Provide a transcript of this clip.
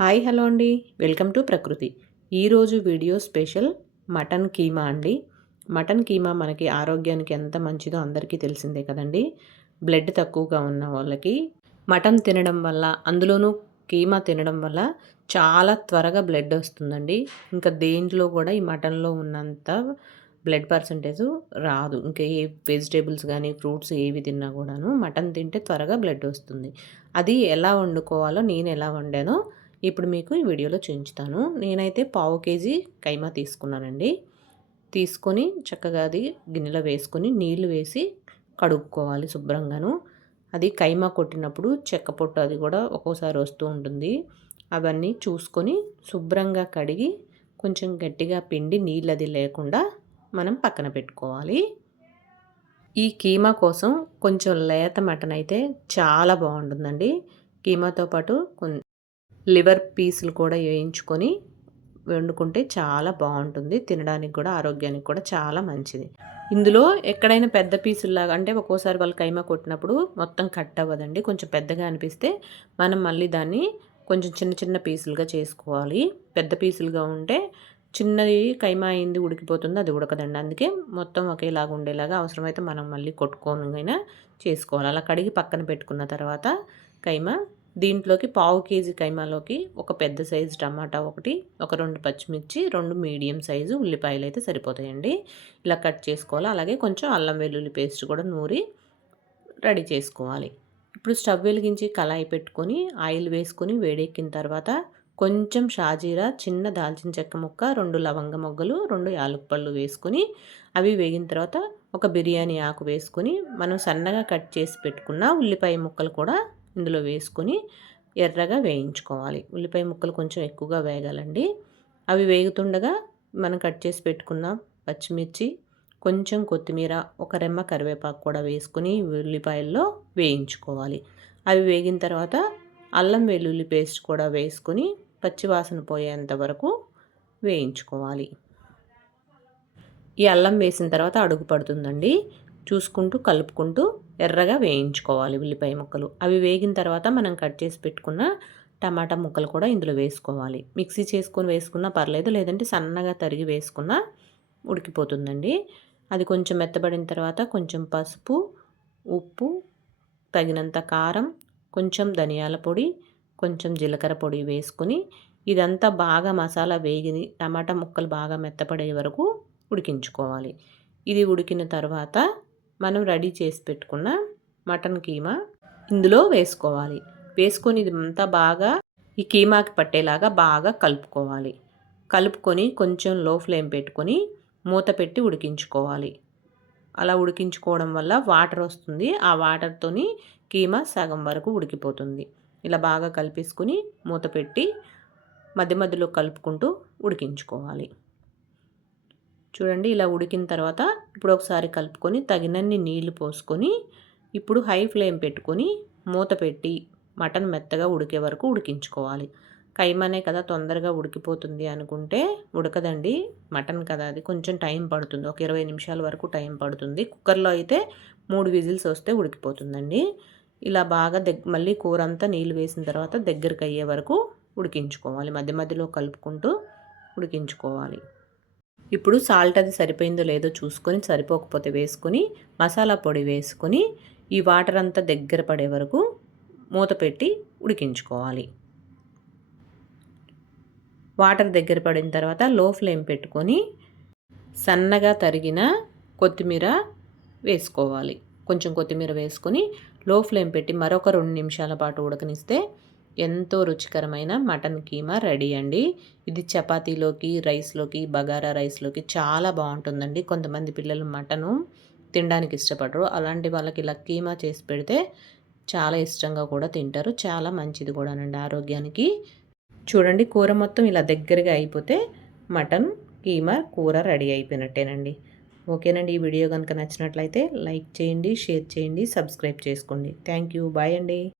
Hi hello అండి, welcome to ప్రకృతి. ఈరోజు వీడియో స్పెషల్ మటన్ కీమా అండి. మటన్ కీమా మనకి ఆరోగ్యానికి ఎంత మంచిదో అందరికీ తెలిసిందే కదండి. బ్లడ్ తక్కువగా ఉన్న వాళ్ళకి మటన్ తినడం వల్ల, అందులోనూ కీమా తినడం వల్ల చాలా త్వరగా బ్లడ్ వస్తుందండి. ఇంకా దేంట్లో కూడా ఈ మటన్లో ఉన్నంత బ్లడ్ పర్సంటేజ్ రాదు. ఇంకా ఏ వెజిటేబుల్స్ కానీ ఫ్రూట్స్ ఏవి తిన్నా కూడాను మటన్ తింటే త్వరగా బ్లడ్ వస్తుంది. అది ఎలా వండుకోవాలో, నేను ఎలా వండానో ఇప్పుడు మీకు ఈ వీడియోలో చూపించుతాను. నేనైతే పావు కేజీ కైమా తీసుకున్నానండి. తీసుకొని చక్కగా అది గిన్నెలో వేసుకొని నీళ్లు వేసి కడుక్కోవాలి శుభ్రంగాను. అది కైమా కొట్టినప్పుడు చెక్క పొట్టు అది కూడా ఒక్కోసారి వస్తూ ఉంటుంది. అవన్నీ చూసుకొని శుభ్రంగా కడిగి కొంచెం గట్టిగా పిండి నీళ్ళు అది లేకుండా మనం పక్కన పెట్టుకోవాలి. ఈ కీమా కోసం కొంచెం లేత మటన్ అయితే చాలా బాగుంటుందండి. కీమాతో పాటు లివర్ పీసులు కూడా వేయించుకొని వండుకుంటే చాలా బాగుంటుంది. తినడానికి కూడా ఆరోగ్యానికి కూడా చాలా మంచిది. ఇందులో ఎక్కడైనా పెద్ద పీసుల్లాగా, అంటే ఒక్కోసారి వాళ్ళు కైమా కొట్టినప్పుడు మొత్తం కట్ అవ్వదండి. కొంచెం పెద్దగా అనిపిస్తే మనం మళ్ళీ దాన్ని కొంచెం చిన్న చిన్న పీసులుగా చేసుకోవాలి. పెద్ద పీసులుగా ఉంటే చిన్నది కైమా అయింది ఉడికిపోతుంది, అది ఉడకదండి. అందుకే మొత్తం ఒకేలాగా ఉండేలాగా అవసరమైతే మనం మళ్ళీ కొట్టుకోనైనా చేసుకోవాలి. అలా కడిగి పక్కన పెట్టుకున్న తర్వాత కైమా దీంట్లోకి పావు కేజీ కైమాలోకి ఒక పెద్ద సైజు టమాటా ఒకటి, ఒక 2 పచ్చిమిర్చి, 2 మీడియం సైజు ఉల్లిపాయలు అయితే సరిపోతాయండి. ఇలా కట్ చేసుకోవాలి. అలాగే కొంచెం అల్లం వెల్లుల్లి పేస్ట్ కూడా నూరి రెడీ చేసుకోవాలి. ఇప్పుడు స్టవ్ వెలిగించి కళాయి పెట్టుకొని ఆయిల్ వేసుకొని వేడెక్కిన తర్వాత కొంచెం షాజీరా, చిన్న దాల్చిన చెక్క ముక్క, 2 లవంగ మొగ్గలు, 2 యాలకుపళ్ళు వేసుకొని అవి వేగిన తర్వాత ఒక బిర్యానీ ఆకు వేసుకొని మనం సన్నగా కట్ చేసి పెట్టుకున్న ఉల్లిపాయ ముక్కలు కూడా ఇందులో వేసుకొని ఎర్రగా వేయించుకోవాలి. ఉల్లిపాయ ముక్కలు కొంచెం ఎక్కువగా వేగాలండి. అవి వేగుతుండగా మనం కట్ చేసి పెట్టుకున్న పచ్చిమిర్చి, కొంచెం కొత్తిమీర, ఒక రెమ్మ కరివేపాకు కూడా వేసుకొని ఉల్లిపాయల్లో వేయించుకోవాలి. అవి వేగిన తర్వాత అల్లం వెల్లుల్లి పేస్ట్ కూడా వేసుకొని పచ్చివాసన పోయేంత వరకు వేయించుకోవాలి. ఈ అల్లం వేసిన తర్వాత అడుగు పడుతుందండి. చూసుకుంటూ కలుపుకుంటూ ఎర్రగా వేయించుకోవాలి ఉల్లిపాయ ముక్కలు. అవి వేగిన తర్వాత మనం కట్ చేసి పెట్టుకున్న టమాటా ముక్కలు కూడా ఇందులో వేసుకోవాలి. మిక్సీ చేసుకొని వేసుకున్నా పర్లేదు, లేదంటే సన్నగా తరిగి వేసుకున్నా ఉడికిపోతుందండి. అది కొంచెం మెత్తబడిన తర్వాత కొంచెం పసుపు, ఉప్పు, తగినంత కారం, కొంచెం ధనియాల పొడి, కొంచెం జీలకర్ర పొడి వేసుకొని ఇదంతా బాగా మసాలా వేగి టమాటా ముక్కలు బాగా మెత్తపడే వరకు ఉడికించుకోవాలి. ఇది ఉడికిన తర్వాత మనం రెడీ చేసి పెట్టుకున్న మటన్ కీమా ఇందులో వేసుకోవాలి. వేసుకొని ఇదంతా బాగా ఈ కీమాకి పట్టేలాగా బాగా కలుపుకోవాలి. కలుపుకొని కొంచెం లో ఫ్లేమ్ పెట్టుకొని మూత పెట్టి ఉడికించుకోవాలి. అలా ఉడికించుకోవడం వల్ల వాటర్ వస్తుంది. ఆ వాటర్తోని కీమా సగం వరకు ఉడికిపోతుంది. ఇలా బాగా కలిపేసుకుని మూత పెట్టి మధ్య మధ్యలో కలుపుకుంటూ ఉడికించుకోవాలి. చూడండి, ఇలా ఉడికిన తర్వాత ఇప్పుడు ఒకసారి కలుపుకొని తగినన్ని నీళ్లు పోసుకొని ఇప్పుడు హై ఫ్లేమ్ పెట్టుకొని మూత పెట్టి మటన్ మెత్తగా ఉడికే వరకు ఉడికించుకోవాలి. కైమానే కదా తొందరగా ఉడికిపోతుంది అనుకుంటే ఉడకదండి. మటన్ కదా, అది కొంచెం టైం పడుతుంది. ఒక 20 నిమిషాల వరకు టైం పడుతుంది. కుక్కర్లో అయితే 3 విజిల్స్ వస్తే ఉడికిపోతుందండి. ఇలా బాగా మళ్ళీ కూర అంతా నీళ్ళు వేసిన తర్వాత దగ్గరికి అయ్యే వరకు ఉడికించుకోవాలి. మధ్య మధ్యలో కలుపుకుంటూ ఉడికించుకోవాలి. ఇప్పుడు సాల్ట్ అది సరిపోయిందో లేదో చూసుకొని, సరిపోకపోతే వేసుకొని మసాలా పొడి వేసుకొని ఈ వాటర్ అంతా దగ్గర పడే వరకు మూత పెట్టి ఉడికించుకోవాలి. వాటర్ దగ్గర పడిన తర్వాత లో ఫ్లేమ్ పెట్టుకొని సన్నగా తరిగిన కొత్తిమీర వేసుకోవాలి. కొంచెం కొత్తిమీర వేసుకొని లో ఫ్లేమ్ పెట్టి మరొక 2 నిమిషాల పాటు ఉడకనిస్తే ఎంతో రుచికరమైన మటన్ కీమా రెడీ అండి. ఇది చపాతీలోకి, రైస్లోకి, బగారా రైస్లోకి చాలా బాగుంటుందండి. కొంతమంది పిల్లలు మటను తినడానికి ఇష్టపడరు. అలాంటి వాళ్ళకి ఇలా కీమా చేసి పెడితే చాలా ఇష్టంగా కూడా తింటారు. చాలా మంచిది కూడానండి ఆరోగ్యానికి. చూడండి, కూర మొత్తం ఇలా దగ్గరగా అయిపోతే మటన్ కీమా కూర రెడీ అయిపోయినట్టేనండి. ఓకేనండి, ఈ వీడియో కనుక నచ్చినట్లయితే లైక్ చేయండి, షేర్ చేయండి, సబ్స్క్రైబ్ చేసుకోండి. Thank you. బాయ్ అండి.